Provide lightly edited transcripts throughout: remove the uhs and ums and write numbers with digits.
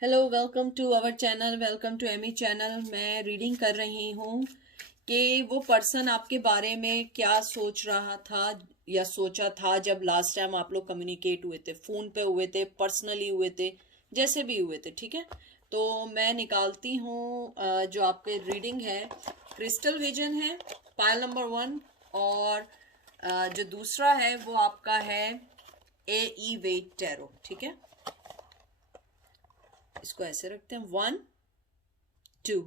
Hello, welcome to our channel, welcome to Amy channel. मैं reading कर रही हूँ कि वो पर्सन आपके बारे में क्या सोच रहा था या सोचा था जब लास्ट टाइम आप लोग कम्युनिकेट हुए थे, फोन पे हुए थे, पर्सनली हुए थे, जैसे भी हुए थे। ठीक है, तो मैं निकालती हूँ जो आपके रीडिंग है। क्रिस्टल विजन है, पायल नंबर 1। और जो दूसरा है वो आपका है ए ई वेट टैरो। ठीक है, इसको ऐसे रखते हैं, 1 2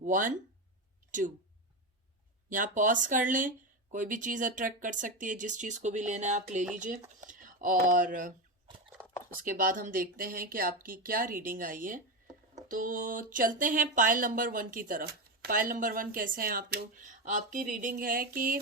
1 2। यहाँ पॉज कर लें, कोई भी चीज़ अट्रैक्ट कर सकती है, जिस चीज़ को भी लेना है आप ले लीजिए। और उसके बाद हम देखते हैं कि आपकी क्या रीडिंग आई है। तो चलते हैं पायल नंबर 1 की तरफ। पायल नंबर 1, कैसे हैं आप लोग? आपकी रीडिंग है कि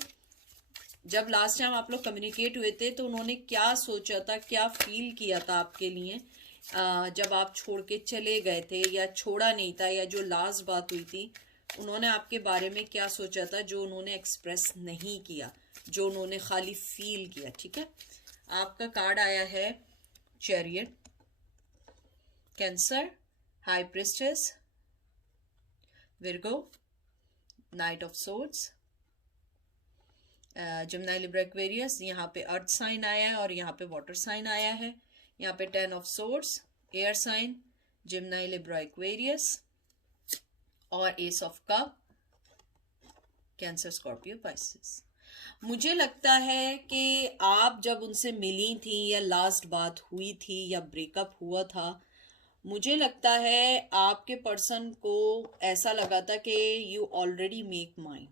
जब लास्ट टाइम आप लोग कम्युनिकेट हुए थे तो उन्होंने क्या सोचा था, क्या फील किया था आपके लिए जब आप छोड़ के चले गए थे, या छोड़ा नहीं था, या जो लास्ट बात हुई थी उन्होंने आपके बारे में क्या सोचा था जो उन्होंने एक्सप्रेस नहीं किया, जो उन्होंने खाली फील किया। ठीक है, आपका कार्ड आया है chariot, cancer, high priestess, Virgo, night of swords, Jamuna, Libra, Aquarius. यहाँ पे अर्थ साइन आया है और यहाँ पे वाटर साइन आया है। यहाँ पे 10 of swords, air sign, Gemini, Libra, Aquarius, और ace of cup, Cancer, Scorpio, Pisces. मुझे लगता है कि आप जब उनसे मिली थी, या लास्ट बात हुई थी, या ब्रेकअप हुआ था, मुझे लगता है आपके पर्सन को ऐसा लगा था कि यू ऑलरेडी मेक माइंड,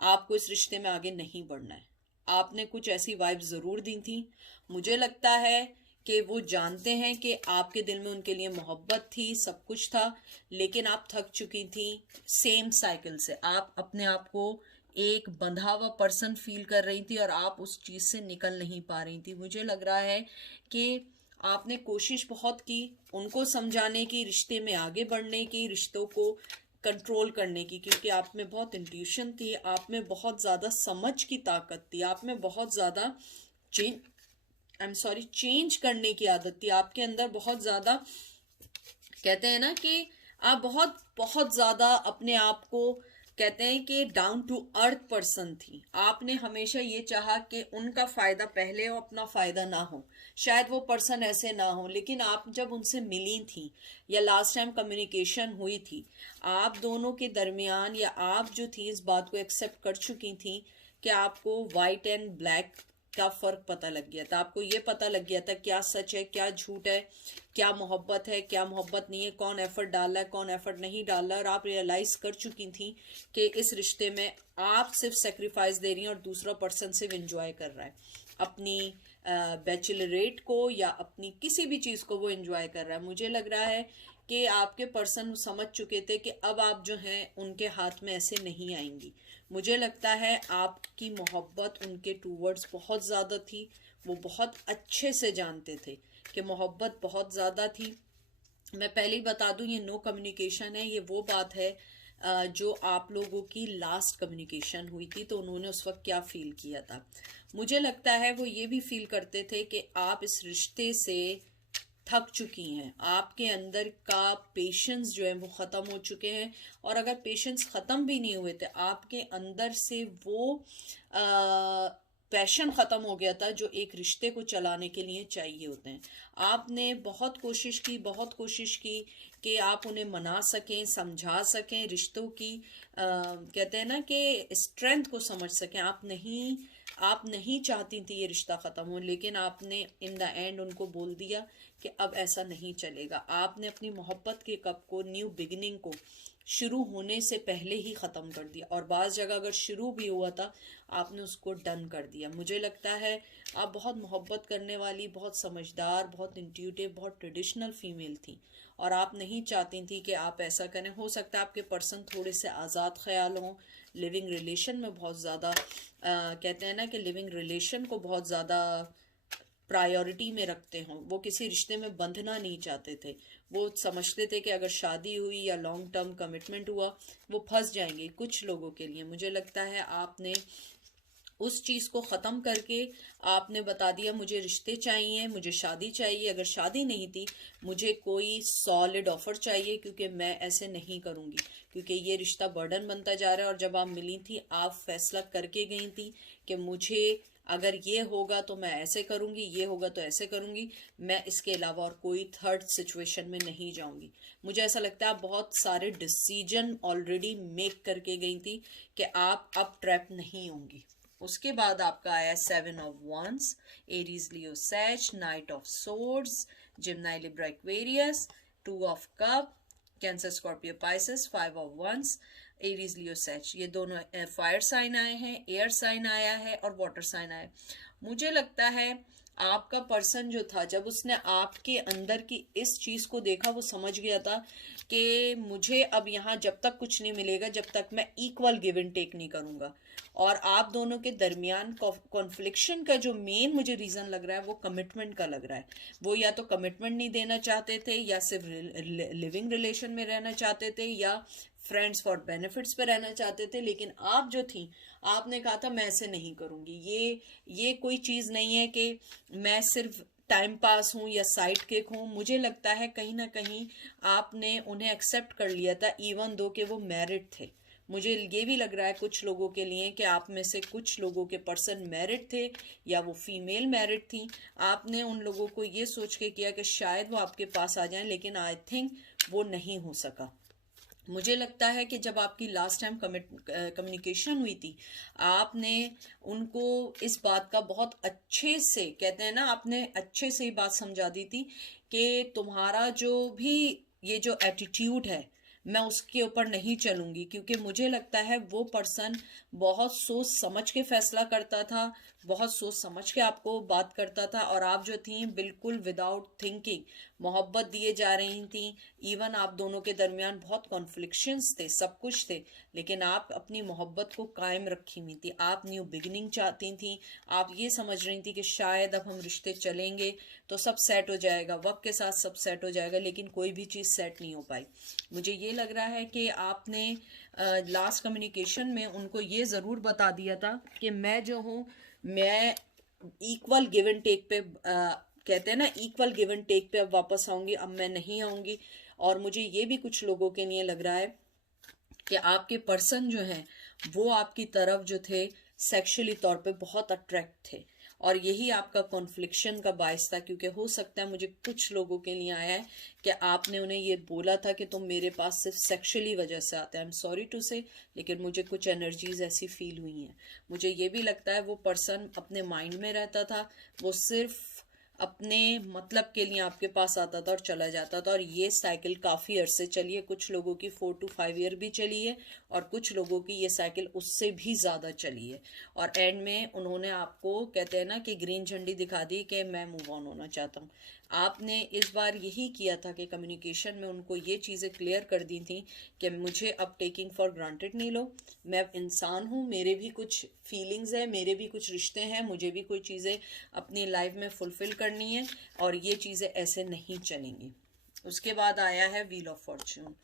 आपको इस रिश्ते में आगे नहीं बढ़ना है। आपने कुछ ऐसी वाइब्स ज़रूर दी थी। मुझे लगता है कि वो जानते हैं कि आपके दिल में उनके लिए मोहब्बत थी, सब कुछ था, लेकिन आप थक चुकी थी सेम साइकिल से। आप अपने आप को एक बंधा हुआ पर्सन फील कर रही थी और आप उस चीज़ से निकल नहीं पा रही थी। मुझे लग रहा है कि आपने कोशिश बहुत की उनको समझाने की, रिश्ते में आगे बढ़ने की, रिश्तों को कंट्रोल करने की, क्योंकि आप में बहुत इंट्यूशन थी, आप में बहुत ज़्यादा समझ की ताकत थी, आप में बहुत ज़्यादा चेंज चेंज करने की आदत थी आपके अंदर। बहुत ज़्यादा कहते हैं ना कि आप बहुत बहुत ज़्यादा अपने आप को, कहते हैं कि डाउन टू अर्थ पर्सन थी। आपने हमेशा ये चाहा कि उनका फ़ायदा पहले हो, अपना फ़ायदा ना हो। शायद वो पर्सन ऐसे ना हो, लेकिन आप जब उनसे मिली थी या लास्ट टाइम कम्युनिकेशन हुई थी, आप दोनों के दरमियान, या आप जो थी इस बात को एक्सेप्ट कर चुकी थी कि आपको वाइट एंड ब्लैक का फर्क पता लग गया था। आपको ये पता लग गया था क्या सच है, क्या झूठ है, क्या मोहब्बत है, क्या मोहब्बत नहीं है, कौन एफर्ट डाल रहा है, कौन एफर्ट नहीं डाल रहा है। और आप रियलाइज कर चुकी थी कि इस रिश्ते में आप सिर्फ सेक्रीफाइस दे रही हैं और दूसरा पर्सन सिर्फ इंजॉय कर रहा है अपनी बैचलरेट को, या अपनी किसी भी चीज़ को वो इंजॉय कर रहा है। मुझे लग रहा है कि आपके पर्सन समझ चुके थे कि अब आप जो हैं उनके हाथ में ऐसे नहीं आएंगी। मुझे लगता है आपकी मोहब्बत उनके टूवर्ड्स बहुत ज़्यादा थी। वो बहुत अच्छे से जानते थे कि मोहब्बत बहुत ज़्यादा थी। मैं पहले ही बता दूं, ये नो कम्युनिकेशन है। ये वो बात है जो आप लोगों की लास्ट कम्युनिकेशन हुई थी तो उन्होंने उस वक्त क्या फील किया था। मुझे लगता है वो ये भी फील करते थे कि आप इस रिश्ते से थक चुकी हैं, आपके अंदर का पेशेंस जो है वो ख़त्म हो चुके हैं। और अगर पेशेंस ख़त्म भी नहीं हुए थे, आपके अंदर से वो पैशन ख़त्म हो गया था जो एक रिश्ते को चलाने के लिए चाहिए होते हैं। आपने बहुत कोशिश की, बहुत कोशिश की कि आप उन्हें मना सकें, समझा सकें, रिश्तों की कहते हैं ना कि स्ट्रेंथ को समझ सकें। आप नहीं चाहती थी ये रिश्ता ख़त्म हो, लेकिन आपने इन द एंड उनको बोल दिया कि अब ऐसा नहीं चलेगा। आपने अपनी मोहब्बत के कप को, न्यू बिगिनिंग को शुरू होने से पहले ही ख़त्म कर दिया, और बाज़ जगह अगर शुरू भी हुआ था आपने उसको डन कर दिया। मुझे लगता है आप बहुत मोहब्बत करने वाली, बहुत समझदार, बहुत इंट्यूटिव, बहुत ट्रेडिशनल फीमेल थी, और आप नहीं चाहती थी कि आप ऐसा करें। हो सकता है आपके पर्सन थोड़े से आज़ाद ख्याल हों, लिविंग रिलेशन में बहुत ज़्यादा कहते हैं ना कि लिविंग रिलेशन को बहुत ज़्यादा प्रायोरिटी में रखते हों। वो किसी रिश्ते में बंधना नहीं चाहते थे। वो समझते थे कि अगर शादी हुई या लॉन्ग टर्म कमिटमेंट हुआ वो फंस जाएंगे कुछ लोगों के लिए। मुझे लगता है आपने उस चीज को खत्म करके आपने बता दिया मुझे रिश्ते चाहिए, मुझे शादी चाहिए। अगर शादी नहीं थी, मुझे कोई सॉलिड ऑफर चाहिए, क्योंकि मैं ऐसे नहीं करूंगी, क्योंकि ये रिश्ता बर्डन बनता जा रहा है। और जब आप मिली थी, आप फैसला करके गई थी कि मुझे अगर ये होगा तो मैं ऐसे करूंगी, ये होगा तो ऐसे करूंगी, मैं इसके अलावा और कोई थर्ड सिचुएशन में नहीं जाऊंगी। मुझे ऐसा लगता है आप बहुत सारे डिसीजन ऑलरेडी मेक करके गई थी कि आप अब ट्रैप नहीं होंगी। उसके बाद आपका आया 7 of wands, Aries Leo Sag, knight of swords, Gemini Libra Aquarius, 2 of cup, Cancer Scorpio Pisces, 5 of wands, Aries Leo Sag. ये दोनों फायर साइन आए हैं, एयर साइन आया है और वाटर साइन आया है। मुझे लगता है आपका पर्सन जो था, जब उसने आपके अंदर की इस चीज को देखा, वो समझ गया था कि मुझे अब यहाँ जब तक कुछ नहीं मिलेगा, जब तक मैं इक्वल गिव एंड टेक नहीं करूंगा। और आप दोनों के दरमियान कॉन्फ्लिक्शन का जो मेन मुझे रीजन लग रहा है, वो कमिटमेंट का लग रहा है। वो या तो कमिटमेंट नहीं देना चाहते थे, या सिर्फ लिविंग रिलेशन में रहना चाहते थे, या फ्रेंड्स फॉर बेनिफिट्स पे रहना चाहते थे। लेकिन आप जो थी, आपने कहा था मैं ऐसे नहीं करूंगी। ये कोई चीज नहीं है कि मैं सिर्फ टाइम पास हूं या साइड किक हूं। मुझे लगता है कहीं ना कहीं आपने उन्हें एक्सेप्ट कर लिया था, इवन दो कि वो मैरिड थे। मुझे ये भी लग रहा है कुछ लोगों के लिए कि आप में से कुछ लोगों के पर्सन मैरिड थे, या वो फीमेल मैरिड थी। आपने उन लोगों को ये सोच के किया कि शायद वो आपके पास आ जाएं, लेकिन आई थिंक वो नहीं हो सका। मुझे लगता है कि जब आपकी लास्ट टाइम कम्युनिकेशन हुई थी, आपने उनको इस बात का बहुत अच्छे से, कहते हैं ना, आपने अच्छे से ही बात समझा दी थी कि तुम्हारा जो भी ये जो एटीट्यूड है, मैं उसके ऊपर नहीं चलूंगी। क्योंकि मुझे लगता है वो पर्सन बहुत सोच समझ के फैसला करता था, बहुत सोच समझ के आपको बात करता था। और आप जो थी बिल्कुल विदाउट थिंकिंग मोहब्बत दिए जा रही थी। इवन आप दोनों के दरमियान बहुत कॉन्फ्लिक्शंस थे, सब कुछ थे, लेकिन आप अपनी मोहब्बत को कायम रखी हुई थी। आप न्यू बिगिनिंग चाहती थी। आप ये समझ रही थी कि शायद अब हम रिश्ते चलेंगे तो सब सेट हो जाएगा, वक्त के साथ सब सेट हो जाएगा। लेकिन कोई भी चीज़ सेट नहीं हो पाई। मुझे ये लग रहा है कि आपने लास्ट कम्युनिकेशन में उनको ये ज़रूर बता दिया था कि मैं जो हूँ, मैं इक्वल गिव एंड टेक पे, कहते हैं ना, इक्वल गिव एंड टेक पे अब वापस आऊंगी, अब मैं नहीं आऊंगी। और मुझे ये भी कुछ लोगों के लिए लग रहा है कि आपके पर्सन जो हैं, वो आपकी तरफ जो थे सेक्सुअली तौर पे बहुत अट्रैक्ट थे। और यही आपका कॉन्फ्लिक्शन का बायस था। क्योंकि हो सकता है, मुझे कुछ लोगों के लिए आया है कि आपने उन्हें ये बोला था कि तुम मेरे पास सिर्फ सेक्सुअली वजह से आते हैं। आई एम सॉरी टू से, लेकिन मुझे कुछ एनर्जीज ऐसी फील हुई हैं। मुझे ये भी लगता है वो पर्सन अपने माइंड में रहता था, वो सिर्फ अपने मतलब के लिए आपके पास आता था और चला जाता था। और ये साइकिल काफ़ी अरसे चली है। कुछ लोगों की 4 to 5 ईयर भी चली है, और कुछ लोगों की ये साइकिल उससे भी ज़्यादा चली है। और एंड में उन्होंने आपको, कहते हैं ना, कि ग्रीन झंडी दिखा दी कि मैं मूव ऑन होना चाहता हूँ। आपने इस बार यही किया था कि कम्युनिकेशन में उनको ये चीज़ें क्लियर कर दी थी कि मुझे अब टेकिंग फॉर ग्रांटेड नहीं लो। मैं इंसान हूँ, मेरे भी कुछ फीलिंग्स हैं, मेरे भी कुछ रिश्ते हैं, मुझे भी कोई चीज़ें अपनी लाइफ में फुलफिल करनी है, और ये चीज़ें ऐसे नहीं चलेंगी। उसके बाद आया है व्हील ऑफ फॉर्च्यून,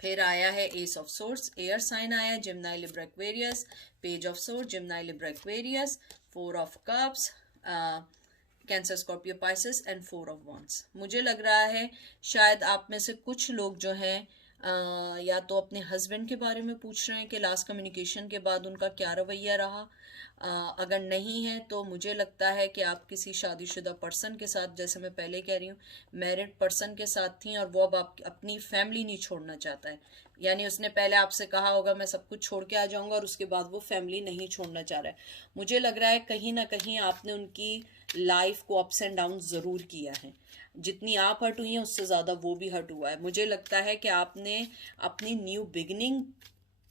फिर आया है ace of swords, air sign आया, Gemini Libra Aquarius, page of sword, Gemini Libra Aquarius, 4 of cups, Cancer Scorpio Pisces and 4 of wands. मुझे लग रहा है शायद आप में से कुछ लोग जो हैं या तो अपने हस्बैंड के बारे में पूछ रहे हैं कि लास्ट कम्युनिकेशन के बाद उनका क्या रवैया रहा। अगर नहीं है तो मुझे लगता है कि आप किसी शादीशुदा पर्सन के साथ, जैसे मैं पहले कह रही हूँ, मैरिड पर्सन के साथ थी, और वो अब आप अपनी फैमिली नहीं छोड़ना चाहता है। यानी उसने पहले आपसे कहा होगा मैं सब कुछ छोड़ के आ जाऊंगा, और उसके बाद वो फैमिली नहीं छोड़ना चाह रहा है। मुझे लग रहा है कहीं ना कहीं आपने उनकी लाइफ को अप्स एंड डाउन ज़रूर किया है। जितनी आप हर्ट हुई हैं, उससे ज़्यादा वो भी हर्ट हुआ है। मुझे लगता है कि आपने अपनी न्यू बिगिनिंग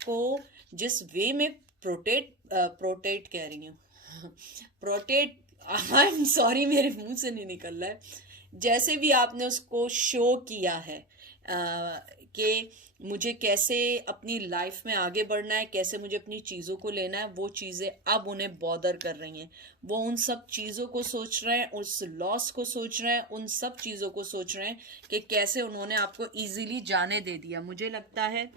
को जिस वे में प्रोटेक्ट कह रही हूँ प्रोटेक्ट, आई एम सॉरी, मेरे मुंह से नहीं निकल रहा है, जैसे भी आपने उसको शो किया है कि मुझे कैसे अपनी लाइफ में आगे बढ़ना है, कैसे मुझे अपनी चीज़ों को लेना है, वो चीज़ें अब उन्हें बॉदर कर रही हैं। वो उन सब चीज़ों को सोच रहे हैं, उस लॉस को सोच रहे हैं, उन सब चीज़ों को सोच रहे हैं कि कैसे उन्होंने आपको इजीली जाने दे दिया। मुझे लगता है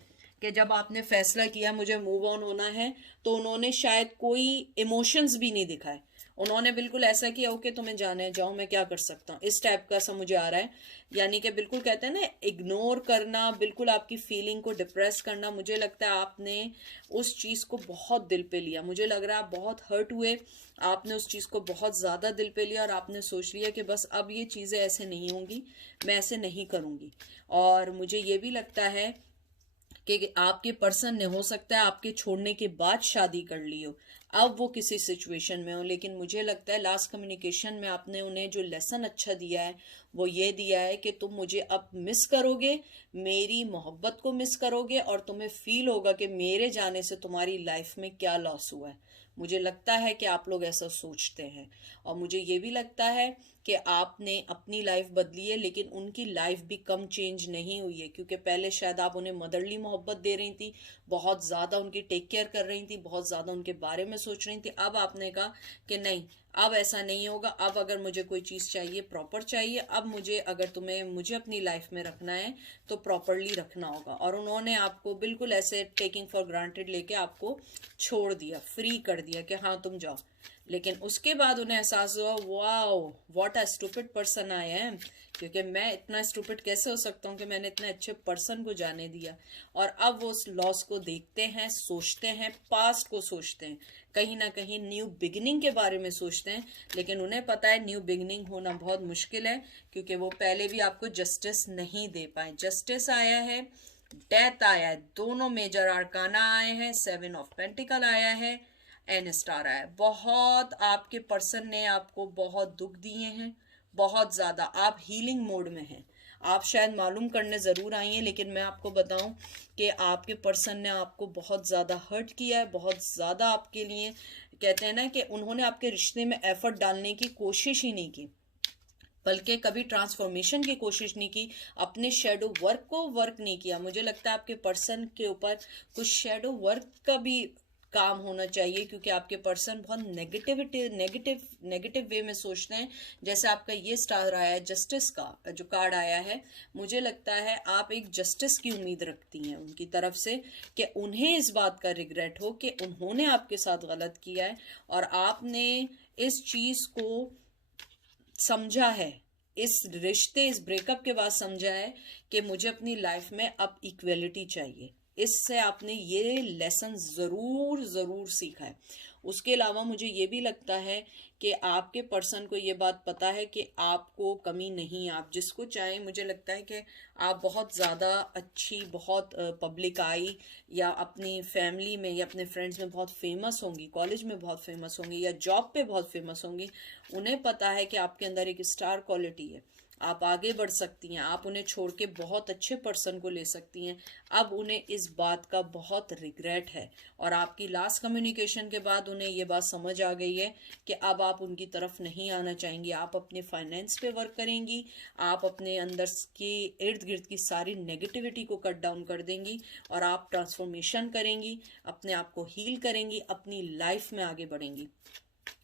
कि जब आपने फैसला किया मुझे मूव ऑन होना है, तो उन्होंने शायद कोई इमोशंस भी नहीं दिखाए। उन्होंने बिल्कुल ऐसा किया, ओके तुम्हें जाना है जाओ, मैं क्या कर सकता हूँ, इस टाइप का सा मुझे आ रहा है। यानी कि बिल्कुल कहते हैं ना इग्नोर करना, बिल्कुल आपकी फीलिंग को डिप्रेस करना। मुझे लगता है आपने उस चीज़ को बहुत दिल पे लिया, मुझे लग रहा है आप बहुत हर्ट हुए, आपने उस चीज़ को बहुत ज़्यादा दिल पे लिया और आपने सोच लिया कि बस अब ये चीज़ें ऐसे नहीं होंगी, मैं ऐसे नहीं करूँगी। और मुझे ये भी लगता है कि आपके पर्सन ने हो सकता है आपके छोड़ने के बाद शादी कर ली हो, अब वो किसी सिचुएशन में हो, लेकिन मुझे लगता है लास्ट कम्युनिकेशन में आपने उन्हें जो लेसन अच्छा दिया है वो ये दिया है कि तुम मुझे अब मिस करोगे, मेरी मोहब्बत को मिस करोगे, और तुम्हें फील होगा कि मेरे जाने से तुम्हारी लाइफ में क्या लॉस हुआ है। मुझे लगता है कि आप लोग ऐसा सोचते हैं। और मुझे ये भी लगता है कि आपने अपनी लाइफ बदली है, लेकिन उनकी लाइफ भी कम चेंज नहीं हुई है, क्योंकि पहले शायद आप उन्हें मदरली मोहब्बत दे रही थी, बहुत ज़्यादा उनकी टेक केयर कर रही थी, बहुत ज़्यादा उनके बारे में सोच रही थी। अब आपने कहा कि नहीं, अब ऐसा नहीं होगा, अब अगर मुझे कोई चीज़ चाहिए प्रॉपर चाहिए, अब मुझे अगर तुम्हें मुझे अपनी लाइफ में रखना है तो प्रॉपरली रखना होगा। और उन्होंने आपको बिल्कुल ऐसे टेकिंग फॉर ग्रांटेड लेके आपको छोड़ दिया, फ्री कर दिया कि हाँ तुम जाओ। लेकिन उसके बाद उन्हें एहसास हुआ, wow what a stupid person I am, क्योंकि मैं इतना स्टूपिड कैसे हो सकता हूँ कि मैंने इतने अच्छे पर्सन को जाने दिया। और अब वो उस लॉस को देखते हैं, सोचते हैं, पास्ट को सोचते हैं, कहीं ना कहीं न्यू बिगिनिंग के बारे में सोचते हैं। लेकिन उन्हें पता है न्यू बिगिनिंग होना बहुत मुश्किल है, क्योंकि वो पहले भी आपको जस्टिस नहीं दे पाए। जस्टिस आया है, डेथ आया है, दोनों मेजर आर्काना आए हैं, 7 ऑफ पेंटिकल आया है, एन स्टार आया। बहुत आपके पर्सन ने आपको बहुत दुख दिए हैं, बहुत ज़्यादा। आप हीलिंग मोड में हैं, आप शायद मालूम करने ज़रूर आई हैं, लेकिन मैं आपको बताऊं कि आपके पर्सन ने आपको बहुत ज़्यादा हर्ट किया है, बहुत ज़्यादा आपके लिए कहते हैं ना कि उन्होंने आपके रिश्ते में एफर्ट डालने की कोशिश ही नहीं की, बल्कि कभी ट्रांसफॉर्मेशन की कोशिश नहीं की, अपने शेडो वर्क को वर्क नहीं किया। मुझे लगता है आपके पर्सन के ऊपर कुछ शेडो वर्क का भी काम होना चाहिए, क्योंकि आपके पर्सन बहुत नेगेटिव वे में सोचते हैं। जैसे आपका ये स्टार आया है, जस्टिस का जो कार्ड आया है, मुझे लगता है आप एक जस्टिस की उम्मीद रखती हैं उनकी तरफ से, कि उन्हें इस बात का रिग्रेट हो कि उन्होंने आपके साथ गलत किया है, और आपने इस चीज़ को समझा है, इस रिश्ते, इस ब्रेकअप के बाद समझा है कि मुझे अपनी लाइफ में अब इक्वेलिटी चाहिए। इससे आपने ये लेसन ज़रूर ज़रूर सीखा है। उसके अलावा मुझे ये भी लगता है कि आपके पर्सन को ये बात पता है कि आपको कमी नहीं है, आप जिसको चाहें। मुझे लगता है कि आप बहुत ज़्यादा अच्छी, बहुत पब्लिक आई या अपनी फैमिली में या अपने फ्रेंड्स में बहुत फेमस होंगी, कॉलेज में बहुत फेमस होंगी या जॉब पे बहुत फेमस होंगी। उन्हें पता है कि आपके अंदर एक स्टार क्वालिटी है, आप आगे बढ़ सकती हैं, आप उन्हें छोड़ के बहुत अच्छे पर्सन को ले सकती हैं। अब उन्हें इस बात का बहुत रिग्रेट है, और आपकी लास्ट कम्युनिकेशन के बाद उन्हें ये बात समझ आ गई है कि अब आप उनकी तरफ नहीं आना चाहेंगी। आप अपने फाइनेंस पे वर्क करेंगी, आप अपने अंदर के इर्द गिर्द की सारी नेगेटिविटी को कट डाउन कर देंगी, और आप ट्रांसफॉर्मेशन करेंगी, अपने आप को हील करेंगी, अपनी लाइफ में आगे बढ़ेंगी।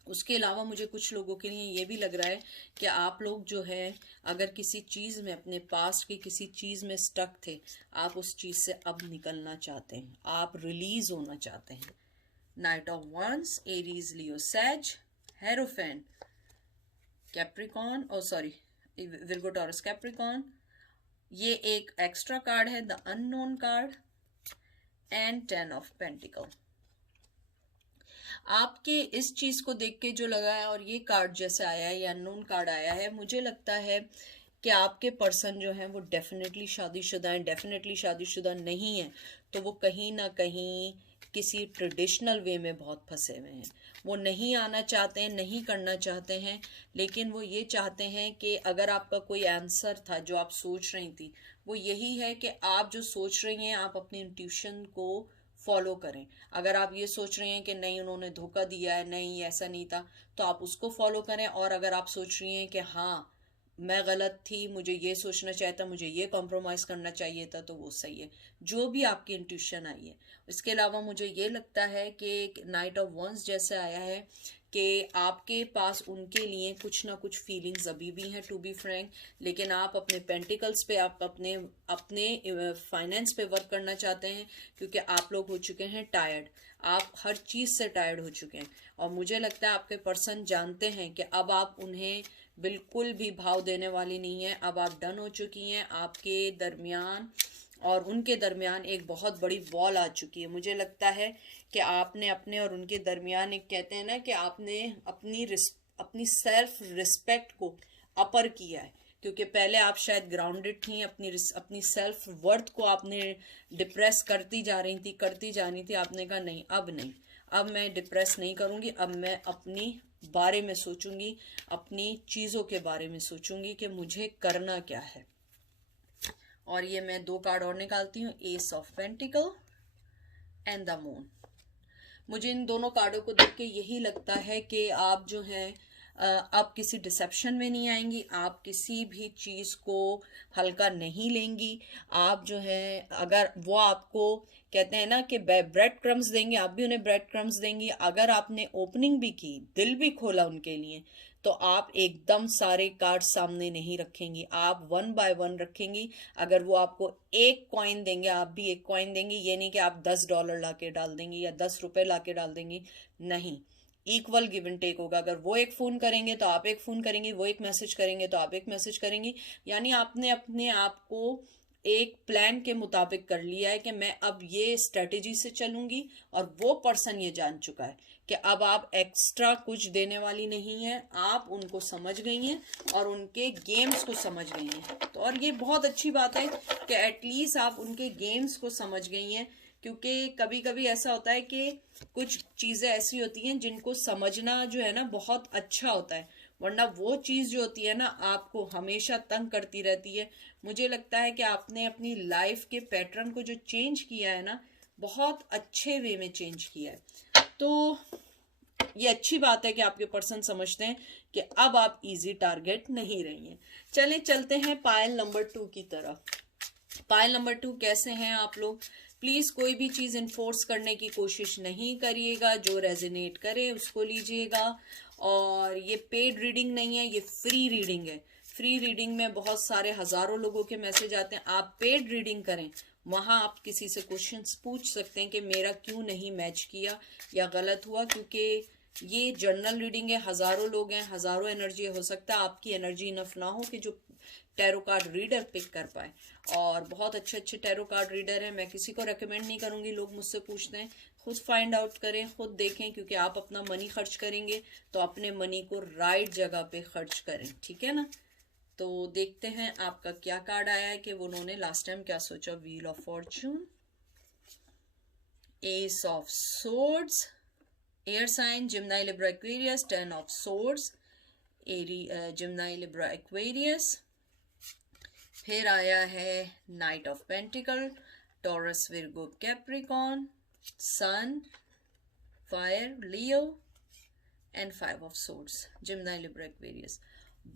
उसके अलावा मुझे कुछ लोगों के लिए ये भी लग रहा है कि आप लोग जो है, अगर किसी चीज़ में, अपने पास्ट की किसी चीज़ में स्टक थे, आप उस चीज़ से अब निकलना चाहते हैं, आप रिलीज होना चाहते हैं। Knight of wands, Aries, Leo, Sag, hierophant, Capricorn, oh sorry, Virgo, Taurus, Capricorn. ये एक एक्स्ट्रा कार्ड है, the unknown card, and 10 of pentacle. आपके इस चीज को देख के जो लगा है, और ये कार्ड जैसे आया है, या अननोन कार्ड आया है, मुझे लगता है कि आपके पर्सन जो हैं वो डेफिनेटली शादीशुदा हैं। डेफिनेटली शादीशुदा नहीं है तो वो कहीं ना कहीं किसी ट्रेडिशनल वे में बहुत फंसे हुए हैं। वो नहीं आना चाहते हैं, नहीं करना चाहते हैं, लेकिन वो ये चाहते हैं कि अगर आपका कोई आंसर था जो आप सोच रही थी, वो यही है कि आप जो सोच रही हैं, आप अपनी इंट्यूशन को फॉलो करें। अगर आप ये सोच रहे हैं कि नहीं उन्होंने धोखा दिया है, नहीं ऐसा नहीं था, तो आप उसको फॉलो करें। और अगर आप सोच रही हैं कि हाँ मैं गलत थी, मुझे ये सोचना चाहिए था, मुझे ये कॉम्प्रोमाइज़ करना चाहिए था, तो वो सही है, जो भी आपकी इंट्यूशन आई है। इसके अलावा मुझे ये लगता है कि नाइट ऑफ वंस जैसे आया है कि आपके पास उनके लिए कुछ ना कुछ फीलिंग्स अभी भी हैं, टू बी फ्रैंक, लेकिन आप अपने पेंटिकल्स पे, आप अपने अपने फाइनेंस पे वर्क करना चाहते हैं, क्योंकि आप लोग हो चुके हैं टायर्ड, आप हर चीज़ से टायर्ड हो चुके हैं। और मुझे लगता है आपके पर्सन जानते हैं कि अब आप उन्हें बिल्कुल भी भाव देने वाली नहीं है, अब आप डन हो चुकी हैं। आपके दरमियान और उनके दरमियान एक बहुत बड़ी वॉल आ चुकी है। मुझे लगता है कि आपने अपने और उनके दरमियान, एक कहते हैं ना कि आपने अपनी सेल्फ रिस्पेक्ट को अपर किया है, क्योंकि पहले आप शायद ग्राउंडेड थी, अपनी सेल्फ वर्थ को आपने डिप्रेस करती जा रही थी। आपने कहा नहीं, अब नहीं, अब मैं डिप्रेस नहीं करूँगी, अब मैं अपनी बारे में सोचूंगी, अपनी चीज़ों के बारे में सोचूंगी कि मुझे करना क्या है। और ये मैं 2 कार्ड और निकालती हूँ, S of pentacle and the moon. मुझे इन दोनों कार्डों को देख के यही लगता है कि आप जो हैं आप किसी डिसेप्शन में नहीं आएंगी, आप किसी भी चीज़ को हल्का नहीं लेंगी। आप जो है, अगर वो आपको कहते हैं ना कि ब्रेड क्रम्स देंगे, आप भी उन्हें ब्रेड क्रम्स देंगी। अगर आपने ओपनिंग भी की, दिल भी खोला उनके लिए, तो आप एकदम सारे कार्ड सामने नहीं रखेंगी, आप 1 बाय 1 रखेंगी। अगर वो आपको एक कॉइन देंगे, आप भी एक कॉइन देंगी। ये नहीं कि आप $10 ला के डाल देंगी या ₹10 ला के डाल देंगी, नहीं, इक्वल गिव एंड टेक होगा। अगर वो एक फ़ोन करेंगे तो आप एक फ़ोन करेंगी, वो एक मैसेज करेंगे तो आप एक मैसेज करेंगी। यानी आपने अपने आप को एक प्लान के मुताबिक कर लिया है कि मैं अब ये स्ट्रेटेजी से चलूंगी। और वो पर्सन ये जान चुका है कि अब आप एक्स्ट्रा कुछ देने वाली नहीं है, आप उनको समझ गई हैं और उनके गेम्स को समझ गई हैं। तो और ये बहुत अच्छी बात है कि एटलीस्ट आप उनके गेम्स को समझ गई हैं, क्योंकि कभी कभी ऐसा होता है कि कुछ चीज़ें ऐसी होती हैं जिनको समझना जो है ना बहुत अच्छा होता है, वरना वो चीज़ जो होती है ना आपको हमेशा तंग करती रहती है। मुझे लगता है कि आपने अपनी लाइफ के पैटर्न को जो चेंज किया है ना, बहुत अच्छे वे में चेंज किया है। तो ये अच्छी बात है कि आपके पर्सन समझते हैं कि अब आप इजी टारगेट नहीं रही हैं। चलते हैं पायल नंबर 2 की तरफ। पायल नंबर 2, कैसे हैं आप लोग? प्लीज कोई भी चीज इन्फोर्स करने की कोशिश नहीं करिएगा, जो रेजोनेट करे उसको लीजिएगा। और ये पेड रीडिंग नहीं है, ये फ्री रीडिंग है। फ्री रीडिंग में बहुत सारे हजारों लोगों के मैसेज आते हैं। आप पेड रीडिंग करें, वहां आप किसी से क्वेश्चंस पूछ सकते हैं कि मेरा क्यों नहीं मैच किया या गलत हुआ, क्योंकि ये जर्नल रीडिंग है, हजारों लोग हैं, हजारों एनर्जी, हो सकता है आपकी एनर्जी इनफ ना हो कि जो टैरो कार्ड रीडर पिक कर पाए। और बहुत अच्छे अच्छे टैरो कार्ड रीडर हैं, मैं किसी को रेकमेंड नहीं करूंगी। लोग मुझसे पूछते हैं, खुद फाइंड आउट करें, खुद देखें, क्योंकि आप अपना मनी खर्च करेंगे तो अपने मनी को राइट जगह पे खर्च करें, ठीक है ना। तो देखते हैं आपका क्या कार्ड आया है कि उन्होंने लास्ट टाइम क्या सोचा। Wheel of fortune, ace of swords, air sign Gemini Libra Aquarius, 10 of swords, Gemini Libra Aquarius. फिर आया है knight of pentacle, Taurus Virgo Capricorn, sun, fire, Leo and 5 of swords, Gemini Libra Aquarius.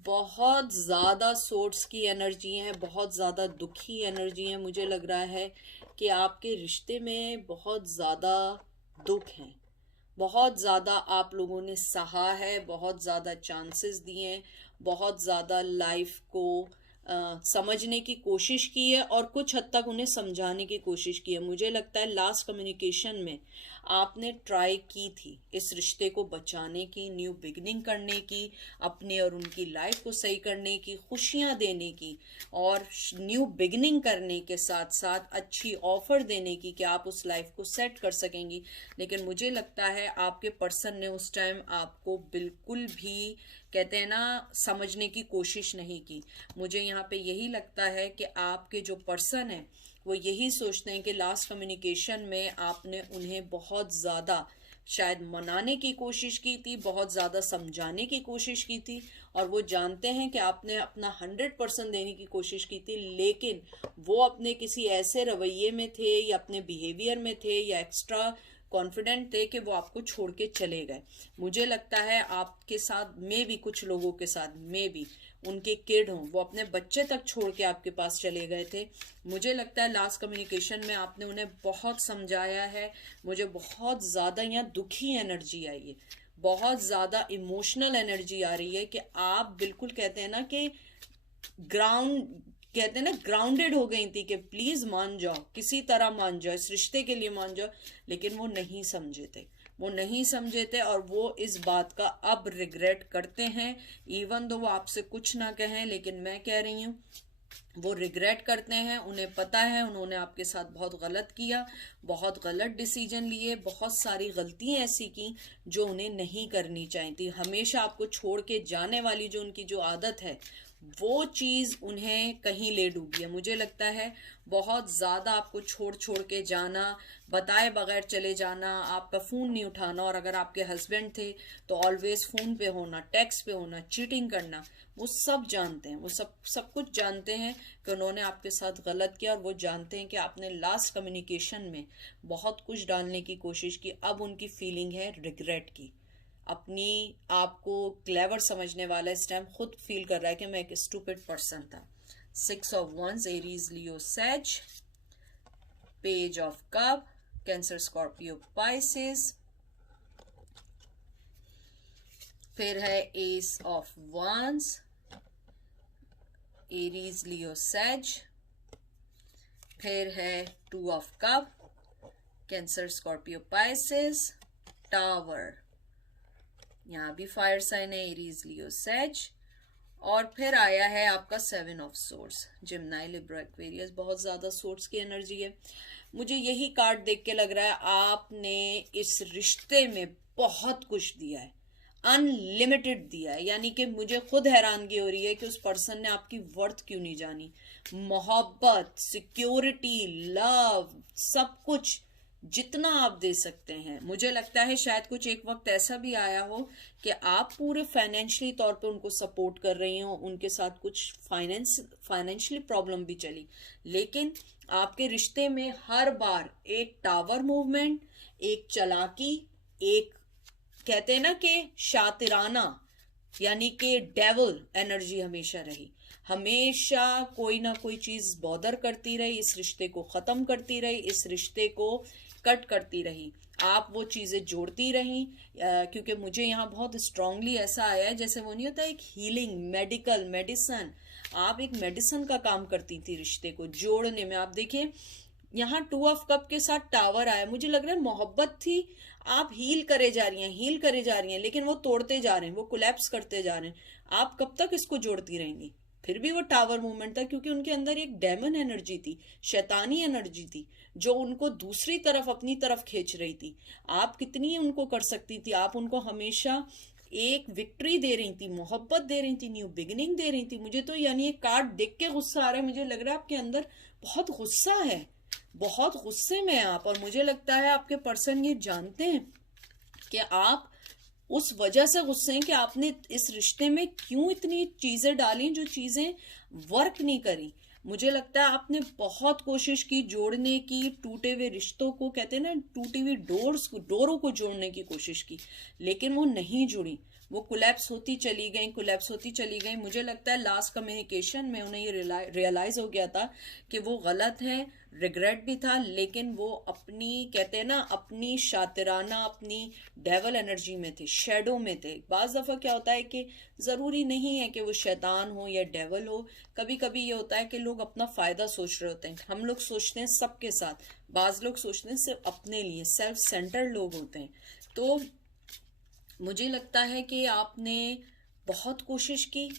बहुत ज़्यादा swords की energy है, बहुत ज़्यादा दुखी एनर्जी है। मुझे लग रहा है कि आपके रिश्ते में बहुत ज़्यादा दुख है, बहुत ज़्यादा आप लोगों ने सहा है, बहुत ज़्यादा चांसेस दिए हैं, बहुत ज़्यादा लाइफ को समझने की कोशिश की है और कुछ हद तक उन्हें समझाने की कोशिश की है। मुझे लगता है लास्ट कम्युनिकेशन में आपने ट्राई की थी इस रिश्ते को बचाने की, न्यू बिगनिंग करने की, अपने और उनकी लाइफ को सही करने की, खुशियां देने की और न्यू बिगनिंग करने के साथ साथ अच्छी ऑफर देने की कि आप उस लाइफ को सेट कर सकेंगी। लेकिन मुझे लगता है आपके पर्सन ने उस टाइम आपको बिल्कुल भी, कहते हैं ना, समझने की कोशिश नहीं की। मुझे यहाँ पे यही लगता है कि आपके जो पर्सन है वो यही सोचते हैं कि लास्ट कम्युनिकेशन में आपने उन्हें बहुत ज़्यादा शायद मनाने की कोशिश की थी, बहुत ज़्यादा समझाने की कोशिश की थी, और वो जानते हैं कि आपने अपना 100% देने की कोशिश की थी, लेकिन वो अपने किसी ऐसे रवैये में थे या अपने बिहेवियर में थे या एक्स्ट्रा कॉन्फिडेंट थे कि वो आपको छोड़ के चले गए। मुझे लगता है आपके साथ में भी, कुछ लोगों के साथ में भी उनके किड हों, वो अपने बच्चे तक छोड़ के आपके पास चले गए थे। मुझे लगता है लास्ट कम्युनिकेशन में आपने उन्हें बहुत समझाया है। मुझे बहुत ज़्यादा यहाँ दुखी एनर्जी आई है, बहुत ज्यादा इमोशनल एनर्जी आ रही है कि आप बिल्कुल कहते हैं ना कि ग्राउंडेड हो गई थी कि प्लीज मान जाओ, किसी तरह मान जाओ, इस रिश्ते के लिए मान जाओ, लेकिन वो नहीं समझे थे, वो नहीं समझे थे और वो इस बात का अब रिग्रेट करते हैं। इवन दो वो आपसे कुछ ना कहें, लेकिन मैं कह रही हूँ वो रिग्रेट करते हैं। उन्हें पता है उन्होंने आपके साथ बहुत गलत किया, बहुत गलत डिसीजन लिए, बहुत सारी गलतियां ऐसी की जो उन्हें नहीं करनी चाहिए थी। हमेशा आपको छोड़ के जाने वाली जो उनकी जो आदत है, वो चीज उन्हें कहीं ले डूबी है। मुझे लगता है बहुत ज्यादा आपको छोड़ छोड़ के जाना, बताए बगैर चले जाना, आपका फोन नहीं उठाना, और अगर आपके हस्बैंड थे तो ऑलवेज फोन पे होना, टेक्स्ट पे होना, चीटिंग करना, वो सब जानते हैं, वो सब कुछ जानते हैं कि उन्होंने आपके साथ गलत किया, और वो जानते हैं कि आपने लास्ट कम्युनिकेशन में बहुत कुछ डालने की कोशिश की। अब उनकी फीलिंग है रिग्रेट की, अपनी आपको क्लेवर समझने वाला इस टाइम खुद फील कर रहा है कि मैं एक स्टूपिड पर्सन था। 6 of wands, Aries, Leo, Sag, page of cup, Cancer, Scorpio, Pisces, फिर है ace of wands, Aries, Leo, Sag, फिर है 2 of cup, Cancer, Scorpio, Pisces, tower, यहाँ भी फायर साइन है, एरीज, लियो, सैज, और फिर आया है आपका 7 of swords, Gemini, Libra, Aquarius. बहुत ज्यादा सोर्ड्स की एनर्जी है। मुझे यही कार्ड देख के लग रहा है आपने इस रिश्ते में बहुत कुछ दिया है, अनलिमिटेड दिया है। यानी कि मुझे खुद हैरानगी हो रही है कि उस पर्सन ने आपकी वर्थ क्यों नहीं जानी। मोहब्बत, सिक्योरिटी, लव, सब कुछ जितना आप दे सकते हैं। मुझे लगता है शायद कुछ एक वक्त ऐसा भी आया हो कि आप पूरे फाइनेंशियली तौर पे उनको सपोर्ट कर रही हो, उनके साथ कुछ फाइनेंशियली प्रॉब्लम भी चली, लेकिन आपके रिश्ते में हर बार एक टावर मूवमेंट, एक चालाकी, एक कहते हैं ना कि शातिराना, यानी कि डेविल एनर्जी हमेशा रही। हमेशा कोई ना कोई चीज बॉदर करती रही, इस रिश्ते को खत्म करती रही, इस रिश्ते को कट करती रही। आप वो चीजें जोड़ती रही, क्योंकि मुझे यहाँ बहुत स्ट्रांगली ऐसा आया है जैसे वो नहीं होता एक हीलिंग, मेडिकल, मेडिसन, आप एक मेडिसन का काम करती थी रिश्ते को जोड़ने में। आप देखिए यहाँ 2 ऑफ कप के साथ टावर आया, मुझे लग रहा है मोहब्बत थी, आप हील करे जा रही हैं, हील करे जा रही हैं, लेकिन वो तोड़ते जा रहे हैं, वो कोलैप्स करते जा रहे हैं। आप कब तक इसको जोड़ती रहेंगी? फिर भी वो टावर मूवमेंट था, क्योंकि उनके अंदर एक डेमन एनर्जी थी, शैतानी एनर्जी थी, जो उनको दूसरी तरफ, अपनी तरफ खींच रही थी। आप कितनी उनको कर सकती थी? आप उनको हमेशा एक विक्ट्री दे रही थी, मोहब्बत दे रही थी, न्यू बिगिनिंग दे रही थी। मुझे तो यानी ये कार्ड देख के गुस्सा आ रहा है, मुझे लग रहा है आपके अंदर बहुत गुस्सा है, बहुत गुस्से में हैं आप, और मुझे लगता है आपके पर्सन ये जानते हैं कि आप उस वजह से गुस्से हैं कि आपने इस रिश्ते में क्यों इतनी चीजें डाली जो चीजें वर्क नहीं करी। मुझे लगता है आपने बहुत कोशिश की जोड़ने की, टूटे हुए रिश्तों को, कहते हैं ना टूटी हुई डोरों को जोड़ने की कोशिश की, लेकिन वो नहीं जुड़ी, वो कोलैप्स होती चली गई, कोलैप्स होती चली गई। मुझे लगता है लास्ट कम्युनिकेशन में उन्हें ये रियलाइज हो गया था कि वो गलत है, रिग्रेट भी था, लेकिन वो अपनी कहते हैं ना अपनी शातिराना, अपनी डेवल एनर्जी में थे, शेडो में थे। बाज दफा क्या होता है कि जरूरी नहीं है कि वो शैतान हो या डेवल हो, कभी कभी ये होता है कि लोग अपना फायदा सोच रहे होते हैं। हम लोग सोचते हैं सबके साथ, बाज लोग सोचते हैं सिर्फ अपने लिए, सेल्फ सेंटर्ड लोग होते हैं। तो मुझे लगता है कि आपने बहुत कोशिश की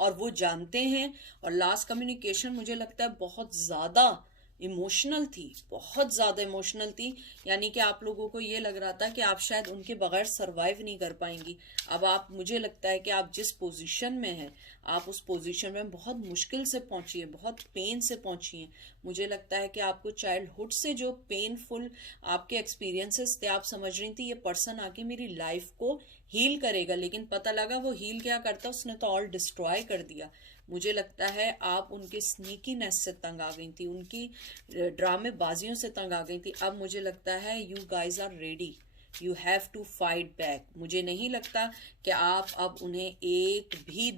और वो जानते हैं, और लास्ट कम्युनिकेशन मुझे लगता है बहुत ज्यादा इमोशनल थी, बहुत ज्यादा इमोशनल थी। यानी कि आप लोगों को ये लग रहा था कि आप शायद उनके बगैर सरवाइव नहीं कर पाएंगी। अब आप, मुझे लगता है कि आप जिस पोजीशन में हैं, आप उस पोजीशन में बहुत मुश्किल से पहुंची है, बहुत पेन से पहुंची हैं। मुझे लगता है कि आपको चाइल्डहुड से जो पेनफुल आपके एक्सपीरियंसेस थे, आप समझ रही थी ये पर्सन आके मेरी लाइफ को हील करेगा, लेकिन पता लगा वो हील क्या करता, उसने तो ऑल डिस्ट्रॉय कर दिया। मुझे लगता है आप उनके स्नीकीनेस से तंग आ गई थी, उनकी ड्रामेबाजियों से तंग आ गई थी। अब मुझे लगता है you guys are ready, you have to fight back. मुझे नहीं लगता कि आप अब उन्हें एक भी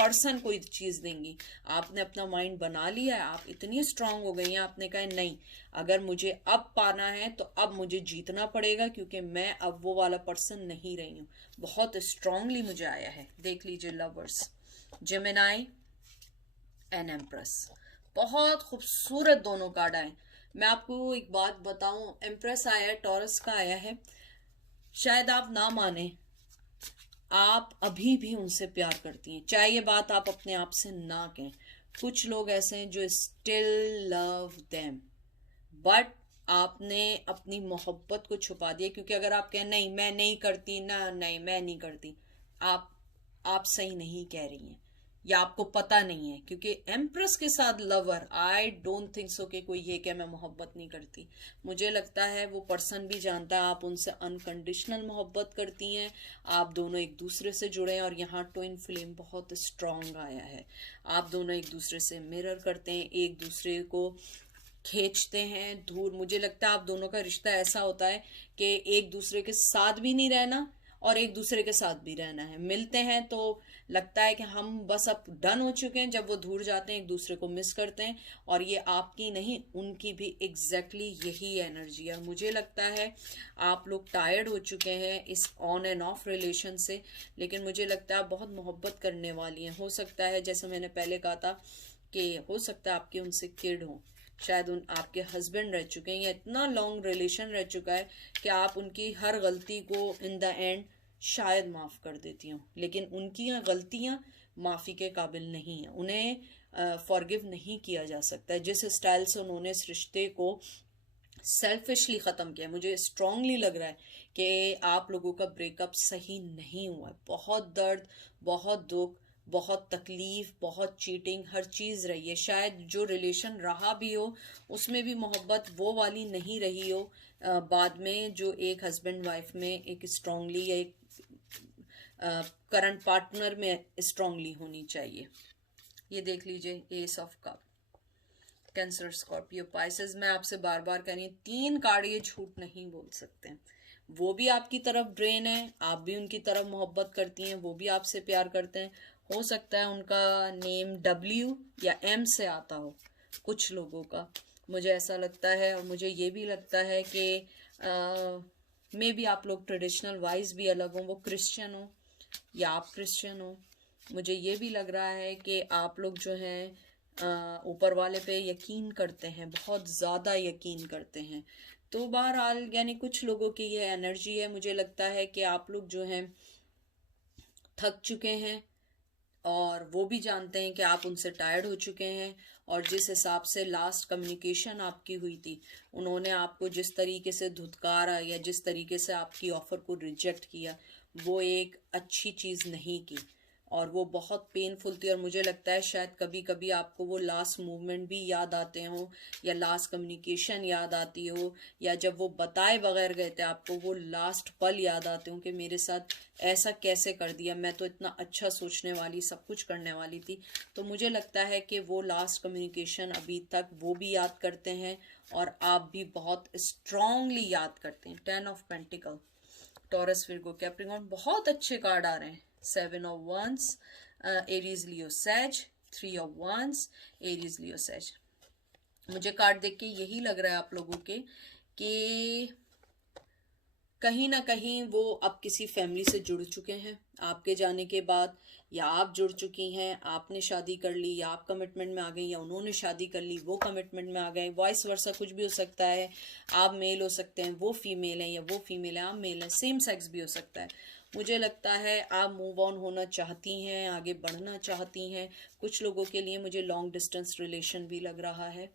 पर्सन कोई चीज़ देंगी। आपने अपना माइंड बना लिया है, आप इतनी स्ट्रांग हो गई हैं, आपने कहा नहीं, अगर मुझे अब पाना है तो अब मुझे जीतना पड़ेगा, क्योंकि मैं अब वो वाला पर्सन नहीं रही हूँ। बहुत स्ट्रांगली मुझे आया है। देख लीजिए लवर्स, जेमिनाई एंड एम्प्रेस, बहुत खूबसूरत दोनों कार्ड आए। मैं आपको एक बात बताऊं, एम्प्रेस आया है, टॉरस का आया है, शायद आप ना माने, आप अभी भी उनसे प्यार करती हैं, चाहे ये बात आप अपने आप से ना कहें। कुछ लोग ऐसे हैं जो स्टिल लव देम, बट आपने अपनी मोहब्बत को छुपा दिया, क्योंकि अगर आप कहें नहीं मैं नहीं करती ना, नहीं मैं नहीं करती, आप सही नहीं कह रही हैं, या आपको पता नहीं है। क्योंकि एम्प्रेस के साथ lover, I don't think so कि कोई ये क्या मैं मोहब्बत नहीं करती। मुझे लगता है वो पर्सन भी जानता है आप उनसे अनकंडीशनल मोहब्बत करती हैं, आप दोनों एक दूसरे से जुड़े हैं, और यहाँ ट्विन फ्लेम बहुत स्ट्रांग आया है। आप दोनों एक दूसरे से मिरर करते हैं, एक दूसरे को खींचते हैं दूर। मुझे लगता है आप दोनों का रिश्ता ऐसा होता है कि एक दूसरे के साथ भी नहीं रहना और एक दूसरे के साथ भी रहना है। मिलते हैं तो लगता है कि हम बस अब डन हो चुके हैं, जब वो दूर जाते हैं एक दूसरे को मिस करते हैं। और ये आपकी नहीं, उनकी भी एग्जैक्टली यही एनर्जी है। मुझे लगता है आप लोग टायर्ड हो चुके हैं इस ऑन एंड ऑफ रिलेशन से, लेकिन मुझे लगता है आप बहुत मोहब्बत करने वाली हैं। हो सकता है जैसे मैंने पहले कहा था कि हो सकता है आपके उनसे किड हो, शायद उन आपके हस्बैंड रह चुके हैं, या इतना लॉन्ग रिलेशन रह चुका है कि आप उनकी हर गलती को इन द एंड शायद माफ़ कर देती हूँ, लेकिन उनकी गलतियाँ माफ़ी के काबिल नहीं हैं, उन्हें फॉरगिव नहीं किया जा सकता है। जिस स्टाइल से उन्होंने इस रिश्ते को सेल्फिशली ख़त्म किया, मुझे स्ट्रांगली लग रहा है कि आप लोगों का ब्रेकअप सही नहीं हुआ है। बहुत दर्द, बहुत दुख, बहुत तकलीफ, बहुत चीटिंग, हर चीज़ रही है। शायद जो रिलेशन रहा भी हो उसमें भी मोहब्बत वो वाली नहीं रही हो बाद में, जो एक हस्बैंड वाइफ में एक स्ट्रांगली, या एक करंट पार्टनर में स्ट्रांगली होनी चाहिए। ये देख लीजिए, S of cup, Cancer, Scorpio, Pisces. मैं आपसे बार बार कह रही हूँ, 3 कार्ड ये झूठ नहीं बोल सकते। वो भी आपकी तरफ ड्रेन है, आप भी उनकी तरफ मोहब्बत करती हैं, वो भी आपसे प्यार करते हैं। हो सकता है उनका नेम W या M से आता हो कुछ लोगों का, मुझे ऐसा लगता है। और मुझे ये भी लगता है कि मे बी आप लोग ट्रेडिशनल वाइज भी अलग हों, वो क्रिश्चियन हो या आप क्रिश्चियन हो। मुझे ये भी लग रहा है कि आप लोग जो हैं ऊपर वाले पे यकीन करते हैं, बहुत ज़्यादा यकीन करते हैं। तो बहरहाल यानी कुछ लोगों की ये एनर्जी है। मुझे लगता है कि आप लोग जो हैं थक चुके हैं, और वो भी जानते हैं कि आप उनसे टायर्ड हो चुके हैं। और जिस हिसाब से लास्ट कम्युनिकेशन आपकी हुई थी, उन्होंने आपको जिस तरीके से धुतकारा या जिस तरीके से आपकी ऑफ़र को रिजेक्ट किया, वो एक अच्छी चीज़ नहीं की, और वो बहुत पेनफुल थी। और मुझे लगता है शायद कभी कभी आपको वो लास्ट मूवमेंट भी याद आते हो, या लास्ट कम्युनिकेशन याद आती हो, या जब वो बताए बगैर गए थे आपको वो लास्ट पल याद आते हो कि मेरे साथ ऐसा कैसे कर दिया, मैं तो इतना अच्छा सोचने वाली, सब कुछ करने वाली थी। तो मुझे लगता है कि वो लास्ट कम्युनिकेशन अभी तक वो भी याद करते हैं, और आप भी बहुत स्ट्रांगली याद करते हैं। 10 of pentacle, Taurus, Virgo, Capricorn, बहुत अच्छे कार्ड आ रहे हैं। 7 ऑफ वंस, एरीज, लियो, सैज, 3 ऑफ वंस, एरीज, लियो, सैज। मुझे कार्ड देख के यही लग रहा है आप लोगों के कि कहीं ना कहीं वो अब किसी फैमिली से जुड़ चुके हैं आपके जाने के बाद, या आप जुड़ चुकी हैं, आपने शादी कर ली, या आप कमिटमेंट में आ गई, या उन्होंने शादी कर ली वो कमिटमेंट में आ गए। वॉइस वर्सा कुछ भी हो सकता है। आप मेल हो सकते हैं, वो फीमेल हैं, या वो फीमेल है, आप मेल हैं, सेम सेक्स भी हो सकता है। मुझे लगता है आप मूव ऑन होना चाहती हैं, आगे बढ़ना चाहती हैं। कुछ लोगों के लिए मुझे लॉन्ग डिस्टेंस रिलेशन भी लग रहा है,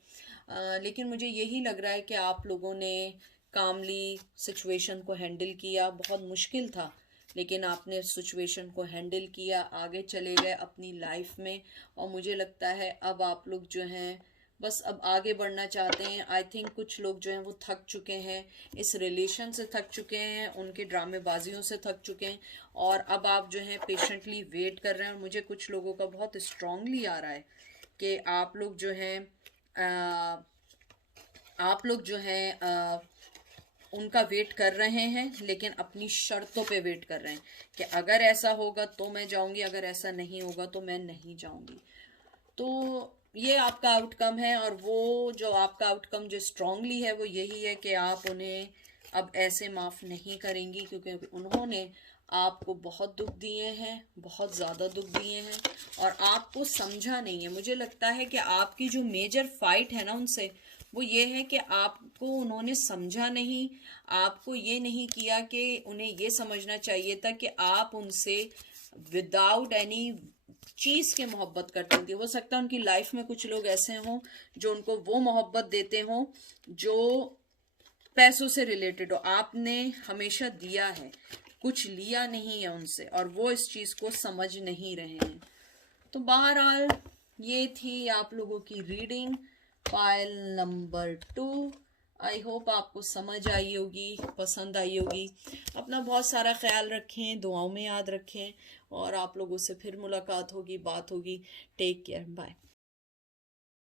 लेकिन मुझे यही लग रहा है कि आप लोगों ने कामली सिचुएशन को हैंडल किया। बहुत मुश्किल था, लेकिन आपने सिचुएशन को हैंडल किया, आगे चले गए अपनी लाइफ में। और मुझे लगता है अब आप लोग जो हैं बस अब आगे बढ़ना चाहते हैं। आई थिंक कुछ लोग जो हैं वो थक चुके हैं, इस रिलेशन से थक चुके हैं, उनके ड्रामेबाजियों से थक चुके हैं, और अब आप जो हैं पेशेंटली वेट कर रहे हैं। और मुझे कुछ लोगों का बहुत स्ट्रांगली आ रहा है कि आप लोग जो हैं उनका वेट कर रहे हैं, लेकिन अपनी शर्तों पे वेट कर रहे हैं कि अगर ऐसा होगा तो मैं जाऊंगी, अगर ऐसा नहीं होगा तो मैं नहीं जाऊंगी। तो ये आपका आउटकम है, और वो जो आपका आउटकम जो स्ट्रांगली है वो यही है कि आप उन्हें अब ऐसे माफ़ नहीं करेंगी, क्योंकि उन्होंने आपको बहुत दुख दिए हैं, बहुत ज़्यादा दुख दिए हैं, और आपको समझा नहीं है। मुझे लगता है कि आपकी जो मेजर फाइट है ना उनसे, वो ये है कि आपको उन्होंने समझा नहीं, आपको ये नहीं किया कि उन्हें ये समझना चाहिए था कि आप उनसे विदाउट एनी चीज के मोहब्बत करते थे। हो सकता है उनकी लाइफ में कुछ लोग ऐसे हों जो उनको वो मोहब्बत देते हों जो पैसों से रिलेटेड हो। आपने हमेशा दिया है, कुछ लिया नहीं है उनसे, और वो इस चीज को समझ नहीं रहे हैं। तो बहरहाल ये थी आप लोगों की reading file number 2। I hope आपको समझ आई होगी, पसंद आई होगी। अपना बहुत सारा ख्याल रखें, दुआओं में याद रखें, और आप लोगों से फिर मुलाकात होगी, बात होगी। Take care, bye.